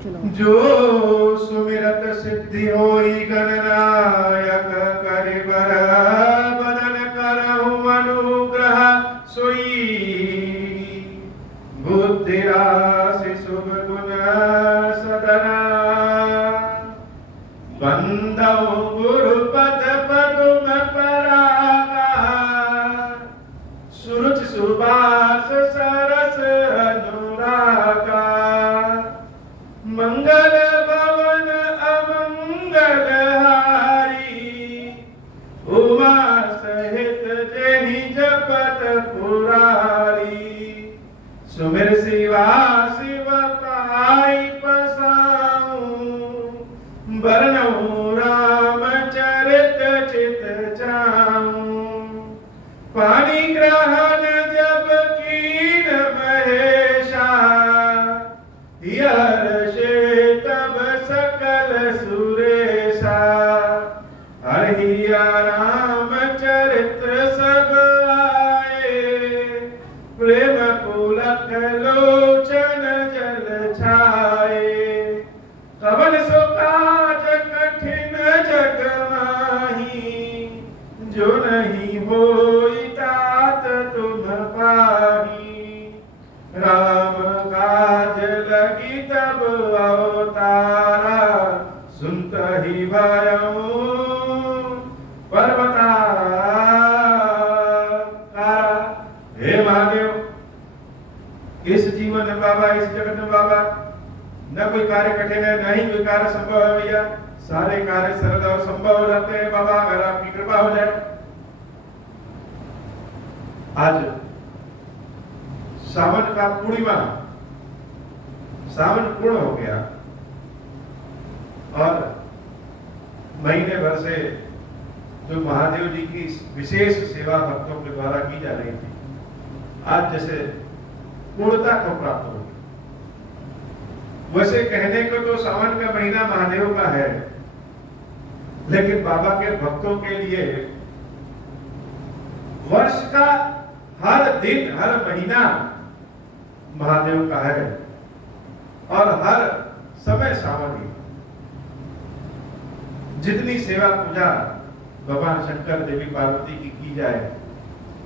जो सुमिरत सिद्धि होई गणनायक करिबर बदन करहु अनुग्रह सोई बुद्धि राशि शुभ गुण सदना बंदौ गुरुपद पदुम परागा सुरुचि सुबास सरस अनुरागा मंगल भवन अमंगल हारी उमा सहित जेहि जपत पुरारी सुमिर शिवा शिव पाई पसाऊं बरनऊं राम चरित चित जाऊं पानी ग्रहण जब कीन महेशा हर्षे तब सकल सुरेशा हरिया राम चरित्र सब आए प्रेम पुलक लोचन जल छाए कवन सो काज कठिन जग माही जो नहीं होई तात तुम पाही राम काज लगी तब अवतारा सुनत ही भयऊ पर्वतारा। हे महादेव, इस जीवन में बाबा, इस जगत में बाबा न कोई कार्य कठिन है, न ही कोई कार्य संभव है भैया। सारे कार्य सरल और संभव हो जाते हैं बाबा, अगर आपकी कृपा हो जाए। आज सावन का पूर्णिमा, सावन पूर्ण हो गया और महीने भर से जो महादेव जी की विशेष सेवा भक्तों के द्वारा की जा रही थी, आज जैसे पूर्णता को प्राप्त हो गई। वैसे कहने को तो सावन का महीना महादेव का है, लेकिन बाबा के भक्तों के लिए वर्ष का हर दिन, हर महीना महादेव का है और हर समय सावन ही। जितनी सेवा पूजा भगवान शंकर देवी पार्वती की जाए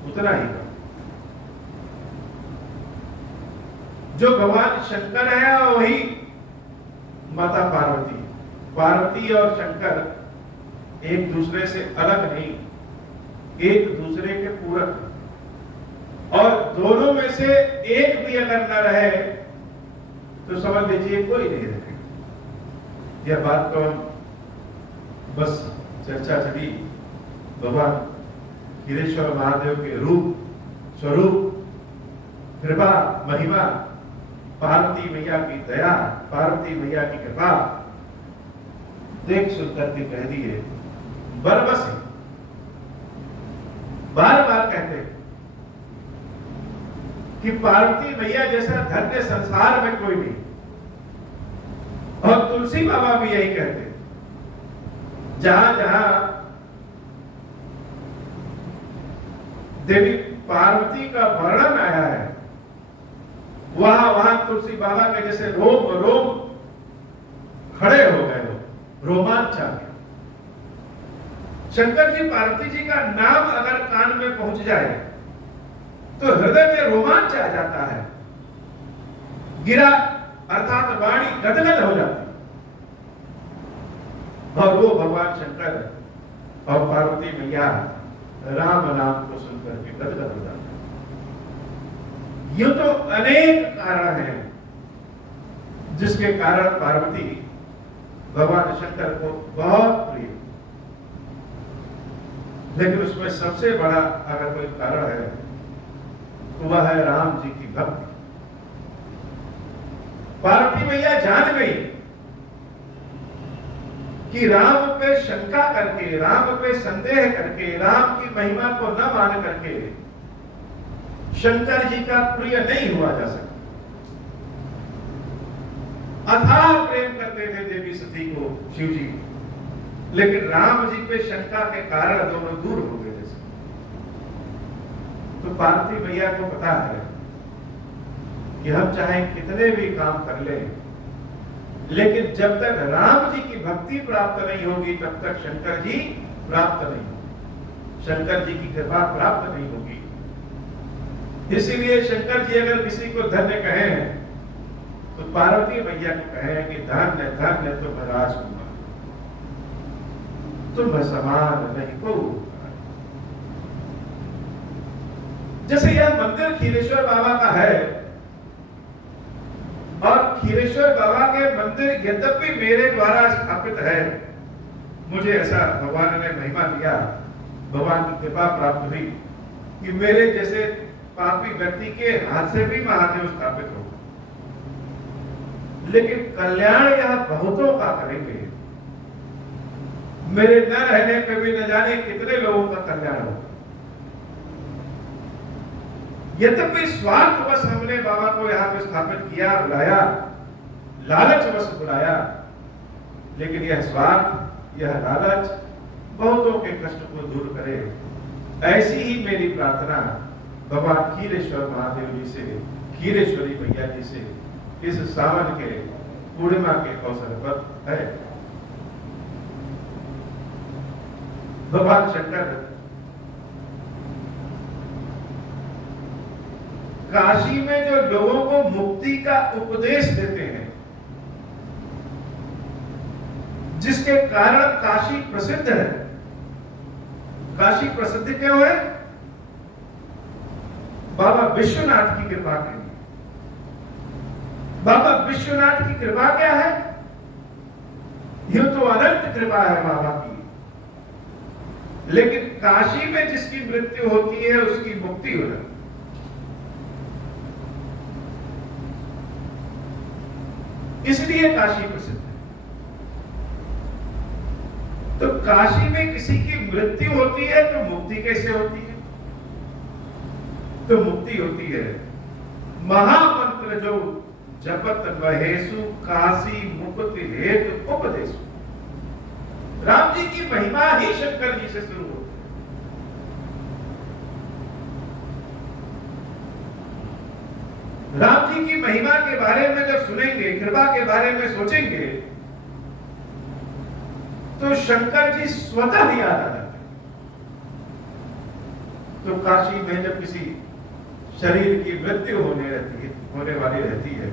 उतना ही कम। जो भगवान शंकर है वही माता पार्वती। पार्वती और शंकर एक दूसरे से अलग नहीं, एक दूसरे के पूरक, और दोनों में से एक भी अगर न रहे तो समझ लीजिए कोई नहीं रहे। यह बात तो हम बस चर्चा चली भगवान गिरीश्वर महादेव के रूप, स्वरूप, कृपा, महिमा, पार्वती मैया की दया, पार्वती मैया की कृपा देख सुन करके कह दिए। बरबस बार बार कहते कि पार्वती मैया जैसा धन्य संसार में कोई नहीं, और तुलसी बाबा भी यही कहते। जहां जहां देवी पार्वती का वर्णन आया है, वहां वहां तुलसी बाबा के जैसे रोम रोम खड़े हो गए, रोमांच आ गया। शंकर जी, पार्वती जी का नाम अगर कान में पहुंच जाए तो हृदय में रोमांच आ जाता है, गिरा अर्थात वाणी गदगद हो जाती, और वो भगवान शंकर और पार्वती मैया राम नाम को सुनकर के गदगद हो जाते हैं। ये तो अनेक कारण हैं जिसके कारण पार्वती भगवान शंकर को बहुत प्रिय, लेकिन उसमें सबसे बड़ा अगर कोई कारण है तो वह है राम जी की भक्ति। पार्वती मैया जान गई कि राम पे शंका करके, राम पे संदेह करके, राम की महिमा को न मान करके शंकर जी का प्रिय नहीं हुआ जा सकता। अथाह प्रेम करते थे देवी सती को शिव जी, लेकिन राम जी पे शंका के कारण दोनों दूर हो गए थे। तो पार्वती मैया को पता है कि हम चाहे कितने भी काम कर ले, लेकिन जब तक राम जी की भक्ति प्राप्त नहीं होगी तब तक शंकर जी प्राप्त नहीं होगी, शंकर जी की कृपा प्राप्त नहीं होगी। इसीलिए शंकर जी अगर किसी को धन्य कहें तो पार्वती मैया को कहें कि धन्य धन्य तुम राजकुमार, तुम समान नहीं को। जैसे यह मंदिर खीरेश्वर बाबा का है, और खीरेश्वर बाबा के मंदिर यद्यपि मेरे द्वारा स्थापित है, मुझे ऐसा भगवान ने महिमा दिया, भगवान की कृपा प्राप्त हुई कि मेरे जैसे पापी व्यक्ति के हाथ से भी महादेव स्थापित हो, लेकिन कल्याण यह बहुतों का करेंगे। मेरे न रहने पे भी न जाने कितने लोगों का कल्याण होगा। यद्यपि स्वार्थवश हमने बाबा को यहाँ पे स्थापित किया, बुलाया, लालचवश बुलाया, लेकिन यह स्वार्थ, यह लालच बहुतों के कष्ट को दूर करे। ऐसी ही मेरी प्रार्थना भगवान खीरेश्वर महादेव जी से, खीरेश्वरी मैया जी से इस सावन के पूर्णिमा के अवसर पर है। भगवान शंकर काशी में जो लोगों को मुक्ति का उपदेश देते हैं, जिसके कारण काशी प्रसिद्ध है। काशी प्रसिद्ध क्यों है? बाबा विश्वनाथ की कृपा के लिए। बाबा विश्वनाथ की कृपा क्या है? यूं तो अनंत कृपा है बाबा की, लेकिन काशी में जिसकी मृत्यु होती है उसकी मुक्ति हो जाती है। इसलिए काशी प्रसिद्ध है। तो काशी में किसी की मृत्यु होती है तो मुक्ति कैसे होती है? तो मुक्ति होती है महामंत्र जो जपत महेशु काशी मुक्ति हेतु उपदेशु। राम जी की महिमा ही शंकर जी से शुरू होती है। राम जी की महिमा के बारे में जब सुनेंगे, कृपा के बारे में सोचेंगे, तो शंकर जी स्वतः ही याद आ जाते हैं। तो काशी में जब किसी शरीर की मृत्यु होने वाली रहती है,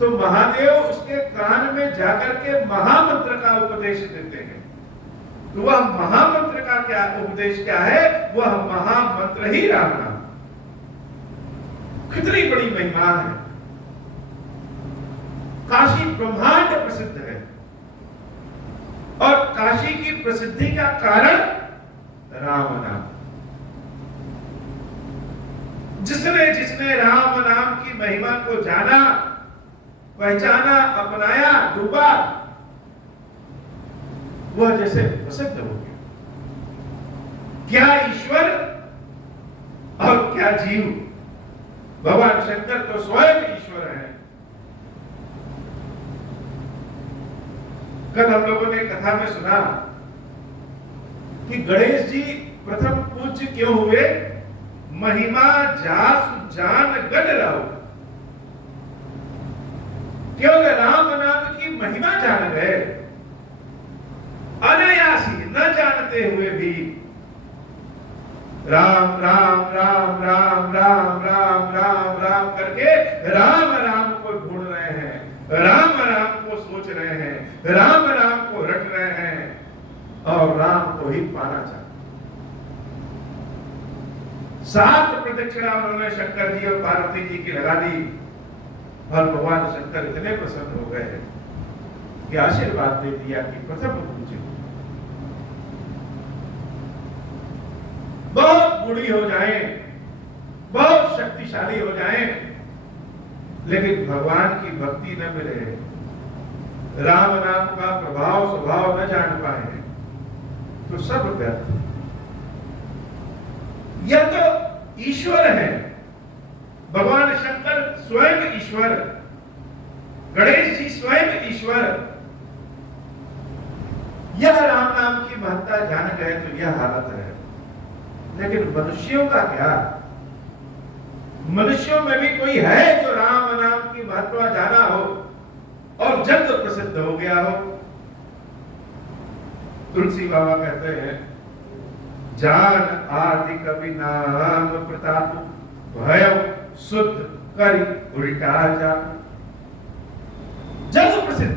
तो महादेव उसके कान में जाकर के महामंत्र का उपदेश देते हैं। तो वह महामंत्र का क्या उपदेश क्या है? वह महामंत्र ही राम नाम। कितनी बड़ी महिमा है। काशी ब्रह्मांड प्रसिद्ध है, और काशी की प्रसिद्धि का कारण राम नाम। जिसने जिसने राम नाम की महिमा को जाना, पहचाना, अपनाया, डूबा, वह जैसे प्रसिद्ध हो गया। क्या ईश्वर और क्या जीव। भगवान शंकर तो स्वयं ईश्वर है। कल हम लोगों ने कथा में सुना कि गणेश जी प्रथम पूज्य क्यों हुए? महिमा जास जान गण राव। केवल राम नाम की महिमा जान गए, अनायासी न जानते हुए भी राम राम राम राम राम राम राम राम करके राम राम को ढूंढ रहे हैं, राम राम को सोच रहे हैं, राम राम को रट रहे हैं और राम को ही पाना चाहते। 7 प्रदक्षिणा उन्होंने शंकर जी और पार्वती जी की लगा दी, और भगवान शंकर इतने प्रसन्न हो गए कि आशीर्वाद दे दिया कि प्रथम पूज्य बहुत बूढ़ी हो जाएं, बहुत शक्तिशाली हो जाएं, लेकिन भगवान की भक्ति न मिले, राम नाम का प्रभाव स्वभाव न जान पाए, तो सब व्यर्थ। यह तो ईश्वर है, भगवान शंकर स्वयं ईश्वर, गणेश जी स्वयं ईश्वर। यह राम नाम की महत्ता जान गए तो यह हालत है। लेकिन मनुष्यों का क्या? मनुष्यों में भी कोई है जो राम नाम की महत्ता जाना हो जग प्रसिद्ध हो गया हो। तुलसी बाबा कहते हैं, जान आदि कवि नाम प्रताप, भय शुद्ध करी उल्टा जाप। जग प्रसिद्ध,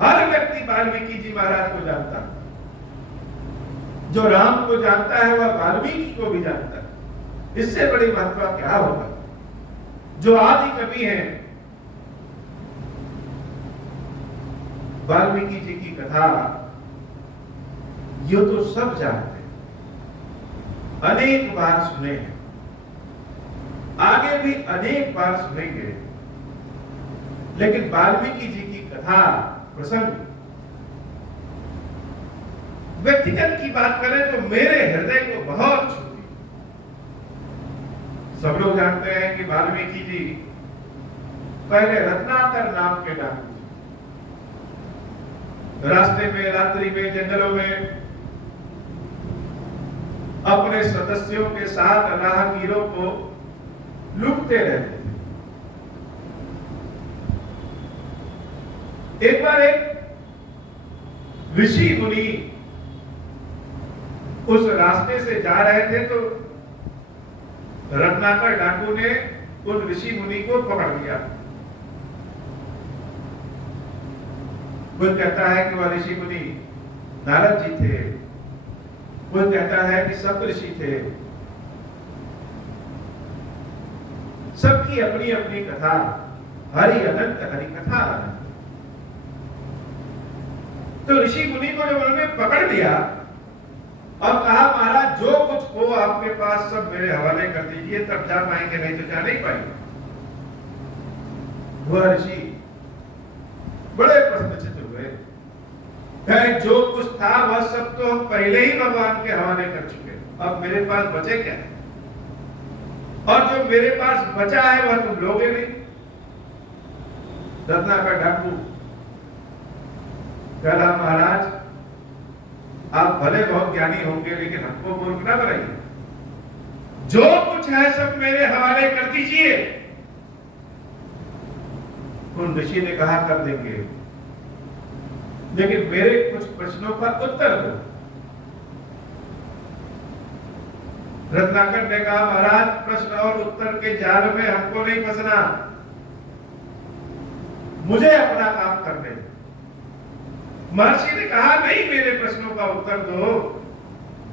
हर व्यक्ति वाल्मीकि जी महाराज को जानता है। जो राम को जानता है वह वाल्मीकि को भी जानता है। इससे बड़ी महत्व क्या होगा। जो आदि कवि हैं, वाल्मीकि जी की कथा ये तो सब जानते हैं, अनेक बार सुने हैं, आगे भी अनेक बार सुनेंगे। लेकिन वाल्मीकि जी की कथा प्रसंग, व्यक्तिगत की बात करें तो मेरे हृदय को बहुत छूती। सब लोग जानते हैं कि वाल्मीकि जी पहले रत्नाकर नाम के डाकू थे। रास्ते में, रात्रि में, जंगलों में अपने सदस्यों के साथ राहगीरों को लूटते रहते थे। एक बार एक ऋषि मुनि उस रास्ते से जा रहे थे तो रत्नाकर डाकू ने उन ऋषि मुनि को पकड़ लिया। कोई कहता है कि वह ऋषि मुनि नारद जी थे, कोई कहता है कि सप्त ऋषि थे। सबकी अपनी अपनी कथा, हरि अनंत हरि कथा अनंत। तो ऋषि मुनि को जब उन्होंने पकड़ लिया और कहा, महाराज जो कुछ हो आपके पास सब मेरे हवाले कर दीजिए, तब जा पाएंगे, नहीं तो जा नहीं पाएंगे। वह ऋषि बड़े प्रसन्नचित्त हुए, जो कुछ था वह सब तो हम पहले ही भगवान के हवाले कर चुके, अब मेरे पास बचे क्या है? और जो मेरे पास बचा है वह तुम लोगे नहीं। रत्नाकर डाकू कहा, महाराज आप भले बहुत ज्ञानी होंगे, लेकिन हमको मूर्ख ना बनाइए। जो कुछ है सब मेरे हवाले कर दीजिए। उन ऋषि ने कहा, कर देंगे, लेकिन मेरे कुछ प्रश्नों का उत्तर दो। रत्नाकर ने कहा, महाराज प्रश्न और उत्तर के जाल में हमको नहीं फंसना, मुझे अपना काम करने दो। महर्षि ने कहा, नहीं, मेरे प्रश्नों का उत्तर दो,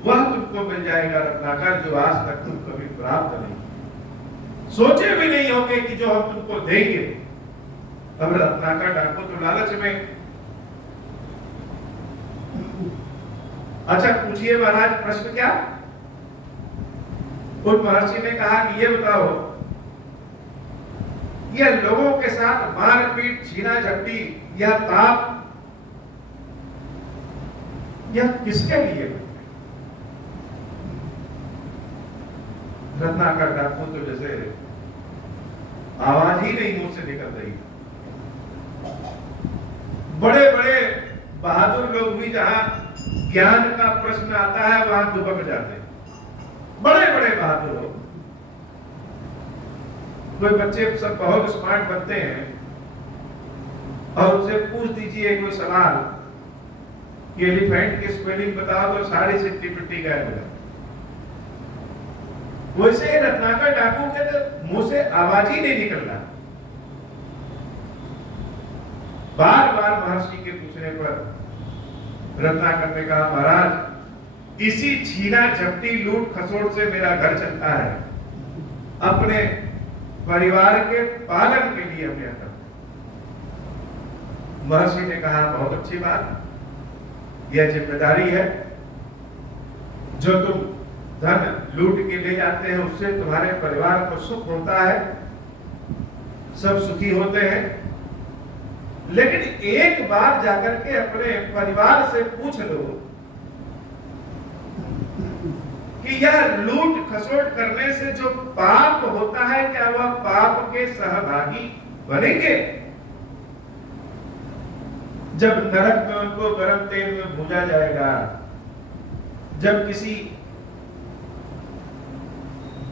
वह तुमको मिल जाएगा रत्नाकर, जो आज तक तुम कभी प्राप्त नहीं, सोचे भी नहीं होंगे कि जो हम तुमको देंगे। अब रत्नाकर डाकू तो लालच में, अच्छा पूछिए महाराज प्रश्न क्या? उन महर्षि ने कहा कि ये बताओ, यह लोगों के साथ मारपीट, छीना झपटी, यह पाप, यह किसके लिए? रत्नाकर डाकू तो जैसे आवाज ही नहीं मुंह से निकल रही। बड़े बड़े बहादुर लोग भी जहां ज्ञान का प्रश्न आता है वहां दुबक जाते हैं। बड़े बड़े बहादुर लोग, कोई बच्चे सब बहुत स्मार्ट बनते हैं और उनसे पूछ दीजिए कोई सवाल कि एलिफेंट की स्पेलिंग बताओ तो सारी सिट्टी पिट्टी गायब हो जाती। वैसे रत्नाकर डाकू के तो मुंह से आवाज ही नहीं निकल रहा। बार बार महर्षि के पूछने पर रत्नाकर ने कहा, महाराज इसी छीना झपटी लूट खसोट से मेरा घर चलता है, अपने परिवार के पालन के लिए हम यह करते। महर्षि ने कहा, बहुत अच्छी बात, यह जिम्मेदारी है। जो तुम धन लूट के ले जाते हैं उससे तुम्हारे परिवार को सुख होता है, सब सुखी होते हैं, लेकिन एक बार जाकर के अपने परिवार से पूछ लो कि यह लूट खसोट करने से जो पाप होता है, क्या वह पाप के सहभागी बनेंगे? जब नरक में उनको गर्म तेल में भूजा जाएगा, जब किसी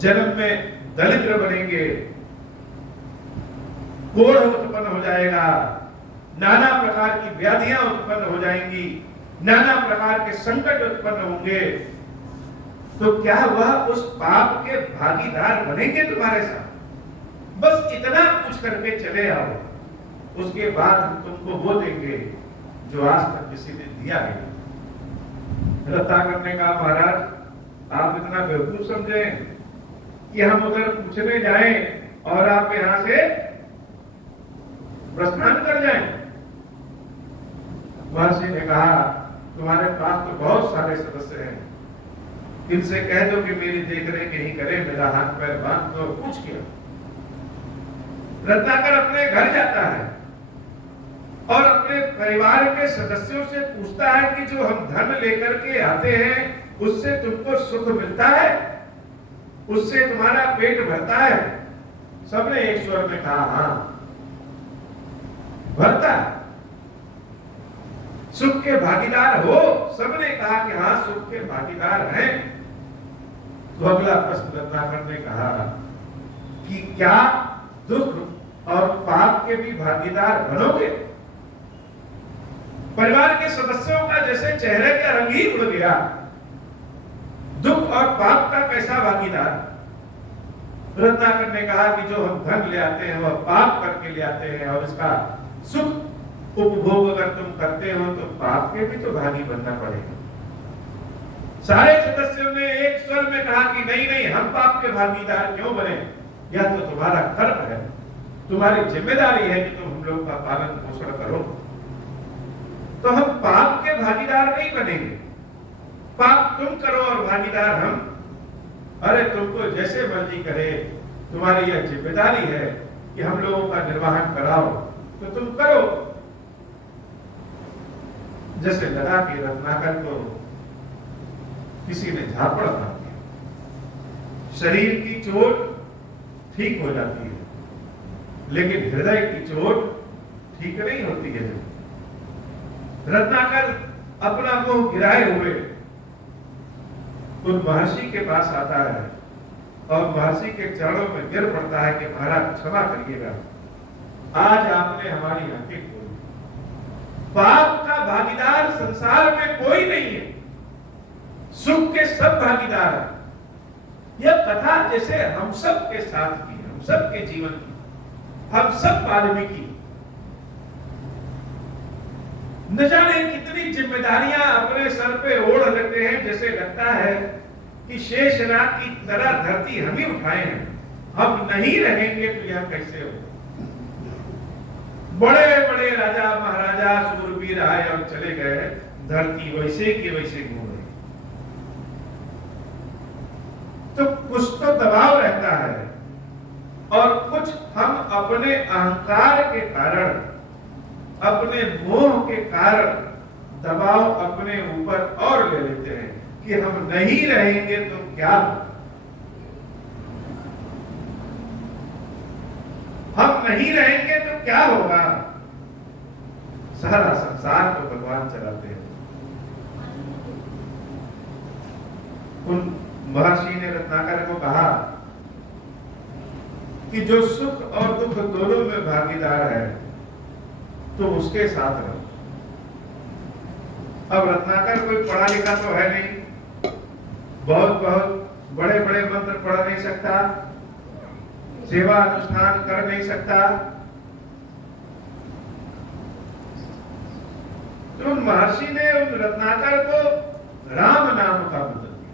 जन्म में दलिद्र बनेंगे, कोढ़ उत्पन्न हो जाएगा, नाना प्रकार की व्याधियां उत्पन्न हो जाएंगी, नाना प्रकार के संकट उत्पन्न होंगे, तो क्या वह उस पाप के भागीदार बनेंगे तुम्हारे साथ? बस इतना पूछ करके चले आओ, उसके बाद हम तुमको वो देंगे जो आज तक किसी ने दिया है। रत्नाकर ने कहा, महाराज आप इतना बेवकूफ समझे कि हम उधर पूछने जाएं और आप यहां से प्रस्थान कर जाएं? महर्षि ने कहा, तुम्हारे पास तो बहुत सारे सदस्य हैं, इनसे कह दो कि मेरी देखरेख यही करे, मेरा हाथ पैर बांध दो, पूछ किया। रत्नाकर अपने घर जाता है और अपने परिवार के सदस्यों से पूछता है कि जो हम धन लेकर के आते हैं उससे तुमको सुख मिलता है, उससे तुम्हारा पेट भरता है? सबने एक स्वर में कहा, हाँ भरता है। सुख के भागीदार हो? सबने कहा कि हाँ सुख के भागीदार हैं। तो अगला प्रश्न रत्नाकर ने कहा कि क्या दुख और पाप के भी भागीदार बनोगे? परिवार के सदस्यों का जैसे चेहरे का रंग ही उड़ गया। दुख और पाप का कैसा भागीदार? रत्नाकर ने कहा कि जो हम धन ले आते हैं वह पाप करके ले आते हैं, और इसका सुख उपभोग अगर तुम करते हो तो पाप के भी तो भागी बनना पड़ेगा। सारे सदस्यों ने एक स्वर में कहा कि नहीं नहीं, हम पाप के भागीदार क्यों बने? यह तो तुम्हारा कर्म है, तुम्हारी जिम्मेदारी है कि तुम हम लोग का पालन पोषण करो। तो हम पाप के भागीदार नहीं बनेंगे, पाप तुम करो और भागीदार हम। अरे तुमको जैसे मर्जी करे, तुम्हारी यह जिम्मेदारी है कि हम लोगों का निर्वहन कराओ तो तुम करो। जैसे लगा कि रत्नाकर को किसी ने झापड़ मार दिया, शरीर की चोट ठीक हो जाती है लेकिन हृदय की चोट ठीक नहीं होती है। रत्नाकर अपना मुंह गिराए हुए उन महर्षि के पास आता है और महर्षि के चरणों में गिर पड़ता है कि महाराज क्षमा करिएगा, आज आपने हमारी आंखें खोली। पाप का भागीदार संसार में कोई नहीं है, सुख के सब भागीदार हैं। यह कथा जैसे हम सब के साथ की, हम सब के जीवन की, हम सब वाल्मीकि। न जाने कितनी जिम्मेदारियां अपने सर पे ओढ़ लेते हैं, जैसे लगता है कि शेषनाग की तरह धरती हम ही उठाए हैं, हम नहीं रहेंगे तो यह कैसे हो। बड़े बड़े राजा महाराजा सूरवीर आए और चले गए, धरती वैसे की वैसे घूम रही। तो कुछ तो दबाव रहता है और कुछ हम अपने अहंकार के कारण, अपने मोह के कारण दबाव अपने ऊपर और ले लेते हैं कि हम नहीं रहेंगे तो क्या, हम नहीं रहेंगे तो क्या होगा। सारा संसार तो भगवान चलाते हैं। उन महर्षि ने रत्नाकर को कहा कि जो सुख और दुख दोनों में भागीदार है तो उसके साथ रहो। अब रत्नाकर कोई पढ़ा लिखा तो है नहीं, बहुत बड़े बड़े मंत्र पढ़ नहीं सकता, सेवा अनुष्ठान कर नहीं सकता। तो उन महर्षि ने उन रत्नाकर को राम नाम का मंत्र दिया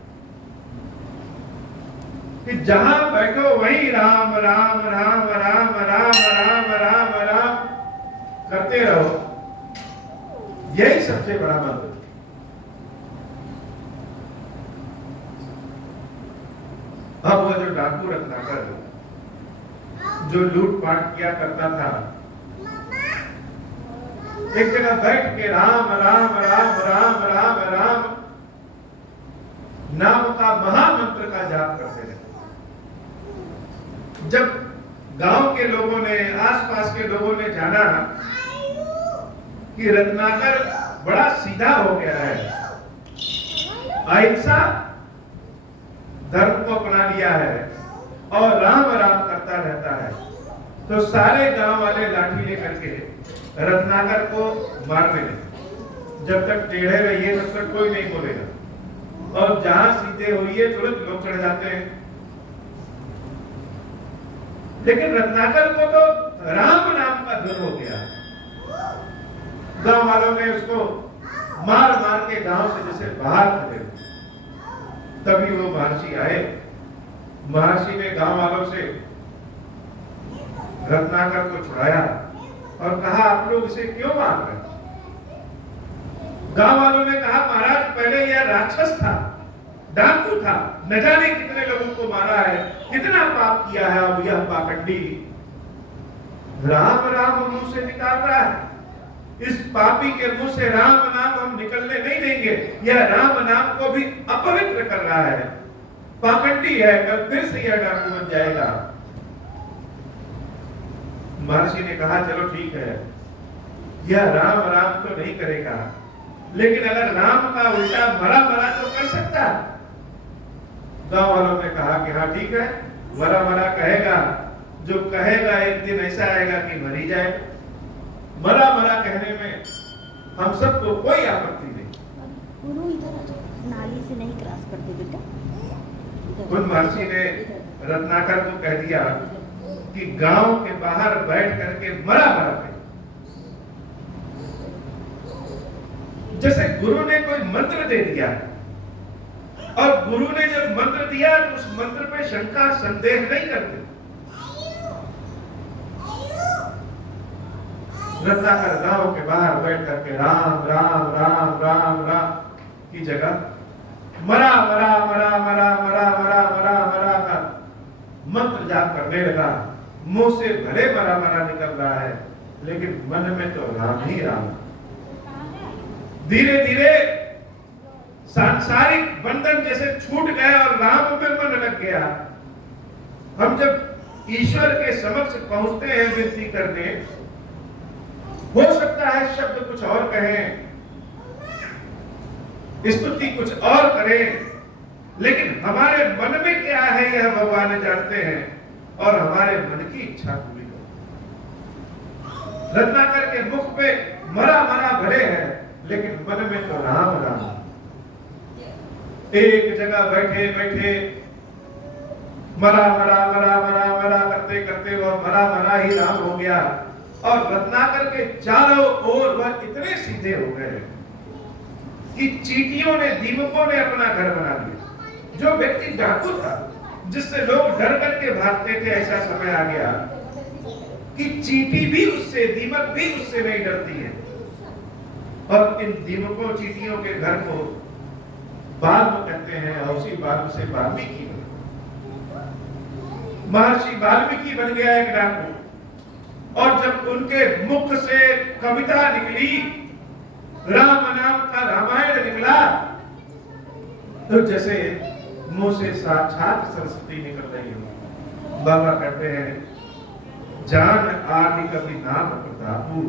कि जहां बैठो वहीं राम राम राम राम राम राम राम राम करते रहो, यही सबसे बड़ा मंत्र। अब वह जो डाकू रत्नाकर जो लूटपाट किया करता था, एक जगह बैठ के राम राम राम राम राम राम नाम का महामंत्र का जाप करते रहे। जब गांव के लोगों ने, आसपास के लोगों ने जाना कि रत्नाकर बड़ा सीधा हो गया है, अहिंसा धर्म को अपना लिया है और राम राम करता रहता है, तो सारे गांव वाले लाठी लेकर के रत्नाकर को मारने लगे। जब तक टेढ़े रहिए तब तक कोई नहीं बोलेगा, और जहां सीधे होइए तुरंत लोग चढ़ जाते हैं। लेकिन रत्नाकर को तो राम नाम का धुन हो गया। गांव वालों ने उसको मार मार के गांव से जैसे बाहर कर दिया। तभी वो महर्षि आए। महर्षि ने गांव वालों से रत्नाकर को छुड़ाया और कहा, आप लोग इसे क्यों मार रहे? गांव वालों ने कहा, महाराज पहले यह राक्षस था, डाकू था, न जाने कितने लोगों को मारा है, कितना पाप किया है। अब यह पाखंडी राम राम मुंह से निकाल रहा है। इस पापी के मुंह से राम नाम हम निकलने नहीं देंगे। यह राम नाम को भी अपवित्र कर रहा है, पाखंडी है, कल फिर से यह डाकू बन जाएगा। महर्षि ने कहा, चलो ठीक है, यह राम राम तो नहीं करेगा, लेकिन अगर राम का उल्टा मरा मरा तो कर सकता। गांव वालों ने कहा कि हाँ ठीक है, मरा मरा कहेगा, जो कहेगा एक दिन ऐसा आएगा कि मर ही जाएगा। मरा मरा कहने में हम सबको कोई आपत्ति नहीं। नाली से नहीं क्रॉस करते बेटा। उन महर्षि ने रत्नाकर को कह दिया कि गांव के बाहर बैठ करके मरा मरा कहे। जैसे गुरु ने कोई मंत्र दे दिया, और गुरु ने जब मंत्र दिया तो उस मंत्र पे शंका संदेह नहीं करते। रत्नाकर गांव के बाहर बैठ करके राम राम राम राम राम की जगह मरा मरा मरा मरा मरा मरा मरा मरा का मंत्र जाप करने लगा। मुंह से भले मरा मरा निकल रहा है, लेकिन मन में तो राम ही राम। धीरे धीरे सांसारिक बंधन जैसे छूट गए और राम में मन लग गया। हम जब ईश्वर के समक्ष पहुंचते हैं विनती करने, हो सकता है शब्द कुछ और कहें, स्तुति कुछ और करें, लेकिन हमारे मन में क्या है यह भगवान जानते हैं, और हमारे मन की इच्छा पूरी करो। रत्नाकर के मुख पे मरा मरा भले है, लेकिन मन में तो राम राम। एक जगह बैठे बैठे मरा मरा मरा मरा मरा करते करते वह मरा मरा ही राम हो गया। और रत्नाकर के चारों ओर वह इतने सीधे हो गए कि चींटियों ने, दीमकों ने अपना घर बना लिया। जो व्यक्ति डाकू था, जिससे लोग डर करके भागते थे, ऐसा समय आ गया कि चींटी भी उससे, दीमक भी उससे नहीं डरती है। और इन दीमकों चींटियों के घर को बाल्म कहते हैं, और उसी बाल्म से वाल्मीकि बना। महर्षि वाल्मीकि बन गया एक डाकू। और जब उनके मुख से कविता निकली, राम नाम का रामायण निकला, तो जैसे मुंह से साक्षात सरस्वती निकल रही हो। बाबा कहते हैं, जान आदि कभी नाम प्रतापू,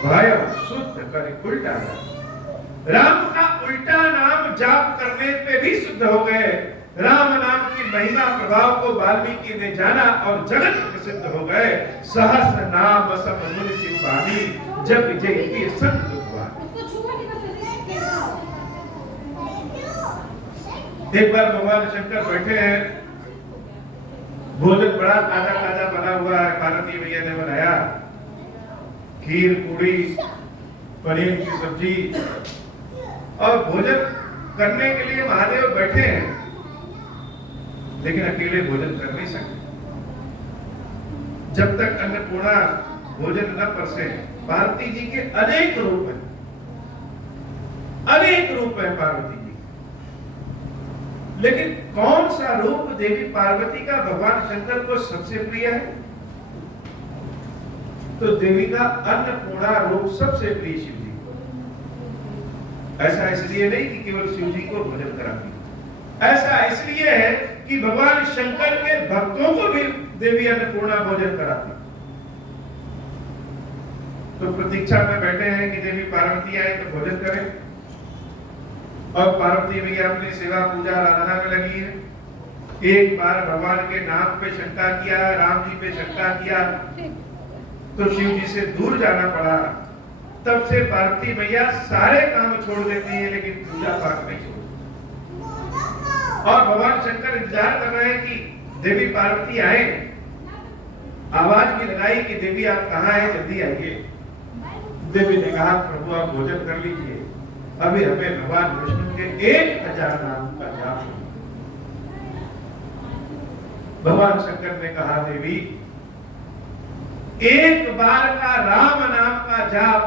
भय शुद्ध कर उल्टा। राम का उल्टा नाम जाप करने पे भी शुद्ध हो गए। राम नाम की महिमा प्रभाव को वाल्मीकि ने जाना और जगत प्रसिद्ध हो गए। सहस्र नाम सब मुनि शिव वाणी, जब विजय की संत हुआ। एक बार भगवान शंकर बैठे हैं, भोजन बड़ा ताजा ताजा बना हुआ है, पार्वती मैया ने बनाया, खीर पूरी पनीर की सब्जी, और भोजन करने के लिए महादेव बैठे हैं, लेकिन अकेले भोजन कर नहीं सकते। जब तक अन्नपूर्णा भोजन न परसे। पार्वती जी के अनेक रूप हैं, अनेक रूप है पार्वती जी, लेकिन कौन सा रूप देवी पार्वती का भगवान शंकर को सबसे प्रिय है? तो देवी का अन्नपूर्णा रूप सबसे प्रिय शिव जी को। ऐसा इसलिए नहीं कि केवल शिव जी को भोजन कराती, ऐसा इसलिए है कि भगवान शंकर के भक्तों को भी देवी अन्नपूर्णा भोजन कराती। तो प्रतीक्षा में बैठे हैं कि देवी पार्वती आए तो भोजन करें, और पार्वती भी अपनी सेवा पूजा आराधना में लगी है। एक बार भगवान के नाम पे शंका किया, राम जी पे शंका किया, तो शिव जी से दूर जाना पड़ा। तब से पार्वती मैया सारे काम छोड़ देती है, लेकिन पूजा पाठ नहीं छोड़ती। और भगवान शंकर इंतजार कर रहे हैं कि देवी पार्वती आए। आवाज भी लगाई कि देवी आप कहाँ हैं, जल्दी आइए। देवी ने कहा प्रभु आप भोजन कर लीजिए, अभी हमें भगवान विष्णु के 1000 नाम का जाप। भगवान शंकर ने कहा देवी एक बार का राम नाम का जाप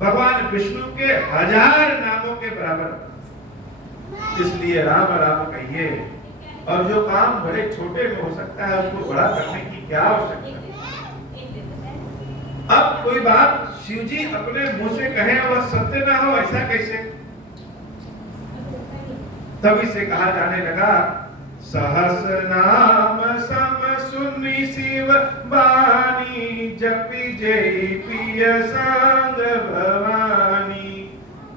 भगवान विष्णु के 1000 नामों के बराबर, इसलिए राम राम कहिए। और जो काम बड़े छोटे में हो सकता है उसको बड़ा करने की क्या आवश्यकता है। अब कोई बात शिव जी अपने मुंह से कहें और सत्य ना हो, ऐसा कैसे। तभी से कहा जाने लगा सहस नाम सम सुनि शिव बानी जपि जय पिय संग भवानी।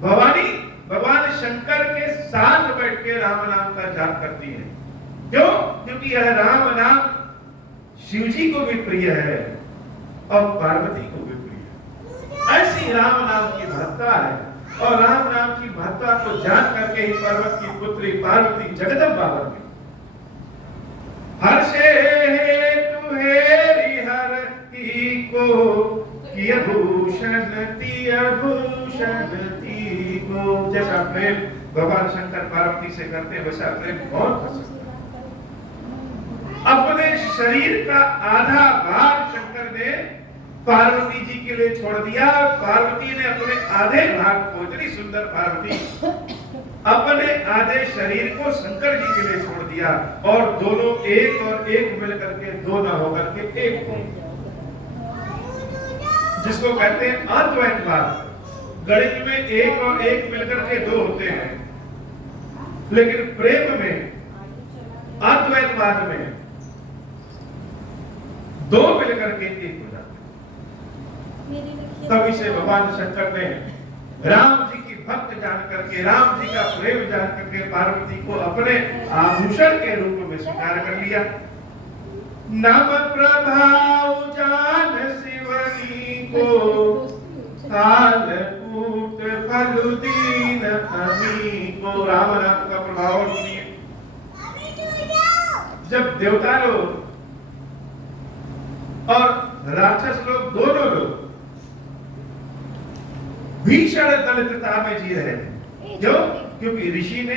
भवानी भगवान शंकर के साथ बैठ के राम नाम का जाप करती है। क्यों? क्योंकि यह राम नाम शिव जी को भी प्रिय है और पार्वती को भी प्रिय है। ऐसी राम नाम की महत्ता है, और राम नाम की महत्ता को जान करके ही पर्वत की पुत्री पार्वती जगदम्बा बन गई। हर्षे हेतु हेरि हर ही को किय भूषण तिय भूषण ती को। जैसा प्रेम भगवान शंकर पार्वती से करते वैसा प्रेम कौन कर सकता। अपने शरीर का आधा भाग शंकर ने पार्वती जी के लिए छोड़ दिया। पार्वती ने अपने आधे भाग को, इतनी सुंदर पार्वती अपने आधे शरीर को शंकर जी के लिए छोड़ दिया, और दोनों एक और एक मिलकर के दो न होकर के एक हो, जिसको कहते हैं अद्वैतवाद। गणित में एक और एक मिलकर के दो होते हैं, लेकिन प्रेम में, अद्वैतवाद में दो मिलकर के एक हो जाते हैं। तभी से भगवान शंकर ने राम जी की भक्त जान करके, राम जी का प्रेम जान करके पार्वती को अपने आभूषण के रूप में स्वीकार कर लिया। नाम प्रभाव जान शिवनी को कालकूट फलुदीन अमी को। राम नाम का प्रभाव सुनिए। जब देवता लोग और राक्षस लोग, दोनों लोग भीषण दरिद्रता में जी रहे थे। क्यों? क्योंकि ऋषि ने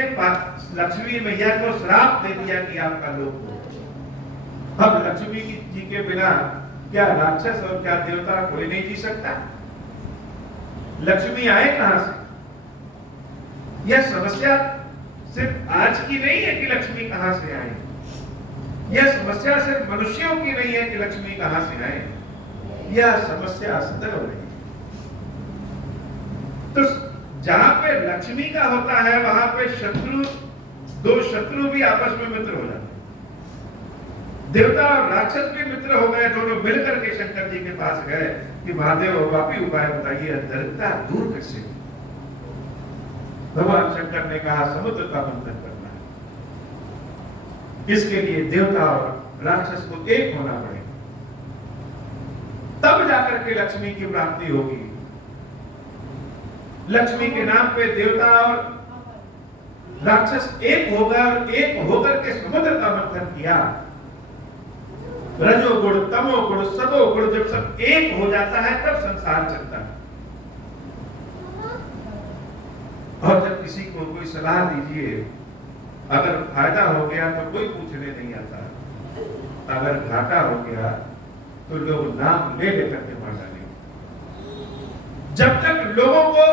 लक्ष्मी मैया को श्राप दे दिया कि आपका लोक हो। अब लक्ष्मी जी के बिना क्या राक्षस और क्या देवता कोई नहीं जी सकता। लक्ष्मी आए कहां से? यह समस्या सिर्फ आज की नहीं है कि लक्ष्मी कहां से आए। यह समस्या सिर्फ मनुष्यों की नहीं है कि लक्ष्मी कहां से आए। यह समस्या सदैव रही। तो जहां पे लक्ष्मी का होता है वहां पे शत्रु, दो शत्रु भी आपस में मित्र हो जाते हैं। देवता और राक्षस भी मित्र हो गए। दोनों मिलकर के शंकर जी के पास गए कि महादेव वापी उपाय बताइए, दरिद्रता दूर कैसे। भगवान शंकर ने कहा समुद्र का मंथन करना है। इसके लिए देवता और राक्षस को एक होना पड़ेगा, तब जाकर के लक्ष्मी की प्राप्ति होगी। लक्ष्मी के नाम पे देवता और राक्षस एक हो गए और एक होकर के समुद्र का मंथन किया। रजोगुण, तमोगुण, सतोगुण जब सब एक हो जाता है तब संसार चलता है। और जब किसी को कोई सलाह दीजिए, अगर फायदा हो गया तो कोई पूछने नहीं आता, अगर घाटा हो गया तो लोग नाम ले लेकर के मार डालेंगे। जब तक लोगों को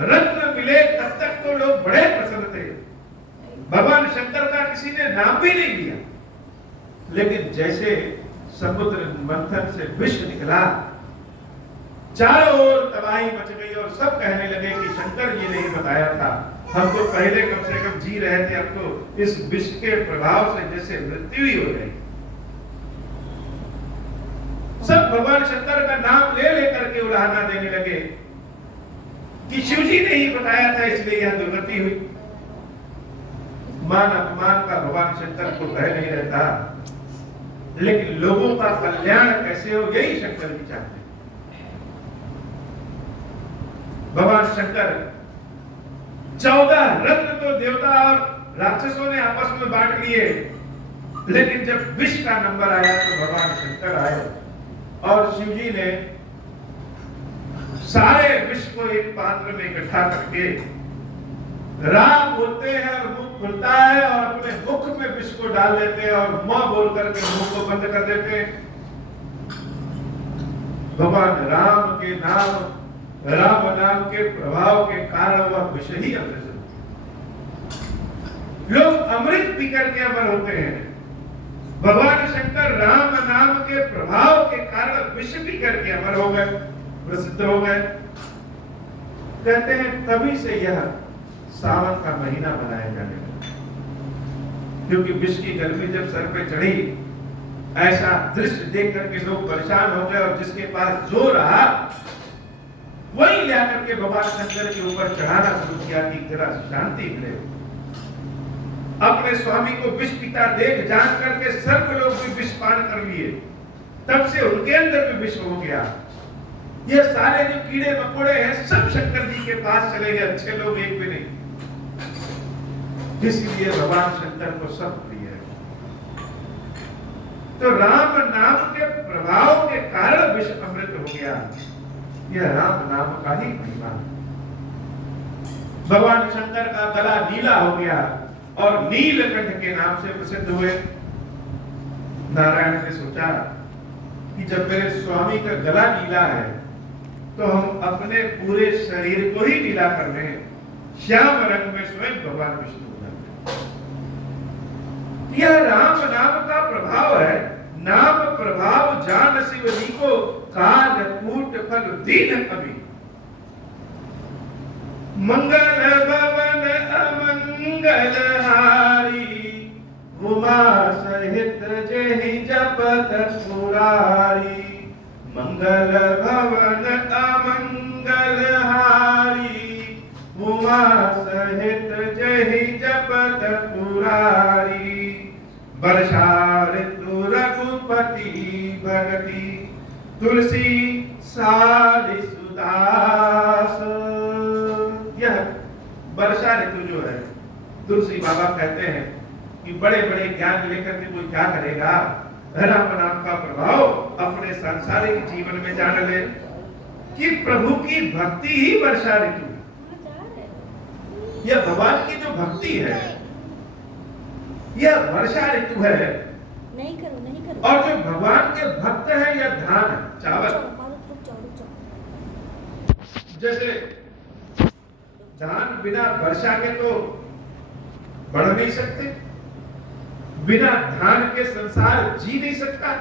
रत्न मिले तब तक तो लोग बड़े प्रसन्न थे। भगवान शंकर का किसी ने नाम भी नहीं लिया, लेकिन जैसे समुद्र मंथन से विष निकला, चारों ओर तबाही मच गई और सब कहने लगे कि शंकर जी ने ही बताया था। हम तो पहले कम से कम जी रहे थे, अब तो इस विष के प्रभाव से जैसे मृत्यु ही हो गई। सब भगवान शंकर का नाम ले लेकर के उड़ाना देने लगे कि शिव जी ने ही बताया था, इसलिए यह दुर्गति हुई। मान अपमान का भगवान शंकर को भय नहीं रहता, लेकिन लोगों का कल्याण कैसे हो, यही शंकर जी चाहते हैं। भगवान शंकर 14 रत्न तो देवता और राक्षसों ने आपस में बांट लिए, लेकिन जब विष का नंबर आया तो भगवान शंकर आए और शिव जी ने सारे विष को एक पात्र में इकट्ठा करके राम बोलते हैं और मुंह खुलता है और अपने मुख में विष को डाल लेते हैं और मां बोल करके मुंह को बंद कर देते हैं। भगवान राम के नाम, राम नाम के प्रभाव के कारण वह विष ही अमृत। लोग अमृत पी करके अमर होते हैं। भगवान शंकर राम नाम के प्रभाव के कारण विष पी करके अमर हो गए, प्रसिद्ध हो गए। कहते हैं तभी से यह सावन का महीना मनाया जाने लगा, क्योंकि विष की गर्मी जब सर पे चढ़ी, ऐसा दृश्य देख करके लोग परेशान हो गए और जिसके पास जो रहा वही ले करके भगवान शंकर के ऊपर चढ़ाना शुरू किया कि जरा शांति मिले। अपने स्वामी को विष पीता देख जान करके सर्प लोग भी विष पान कर लिए, तब से उनके अंदर भी विष हो गया। ये सारे जो कीड़े मकोड़े हैं सब शंकर जी के पास चले गए, अच्छे लोग एक भी नहीं। इसलिए भगवान शंकर को सब प्रिय है। तो राम नाम के प्रभाव के कारण विष अमृत हो गया। यह राम नाम का ही महिमा। भगवान शंकर का गला नीला हो गया और नीलकंठ के नाम से प्रसिद्ध हुए। नारायण ने सोचा कि जब मेरे स्वामी का गला नीला है तो हम अपने पूरे शरीर को ही नीला कर रहे हैं। श्याम रंग में स्वयं भगवान विष्णु हो जाते हैं। यह राम नाम का प्रभाव है। नाम प्रभाव जान शिव जी को, काल कूट फल दीन कवि। मंगल भवन अमंगल हारी, उमा सहित जेहि जपत पुरारी। मंगल भवन अमंगल हारी, उमा सहित जेहि जपत पुरारी। वर्षा ऋतु रघुपति भगति, तुलसी सारि सुदास। यह वर्षा ऋतु जो है, तुलसी बाबा कहते हैं कि बड़े बड़े ज्ञान लेकर के कोई क्या करेगा, राम नाम का प्रभाव अपने सांसारिक जीवन में जान ले कि प्रभु की भक्ति ही वर्षा ऋतु है। यह भगवान की जो भक्ति है यह वर्षा ऋतु है। नहीं करो। और जो भगवान के भक्त हैं यह धान चावल। जैसे धान बिना वर्षा के तो बढ़ नहीं सकते, बिना धान के संसार जी नहीं सकता।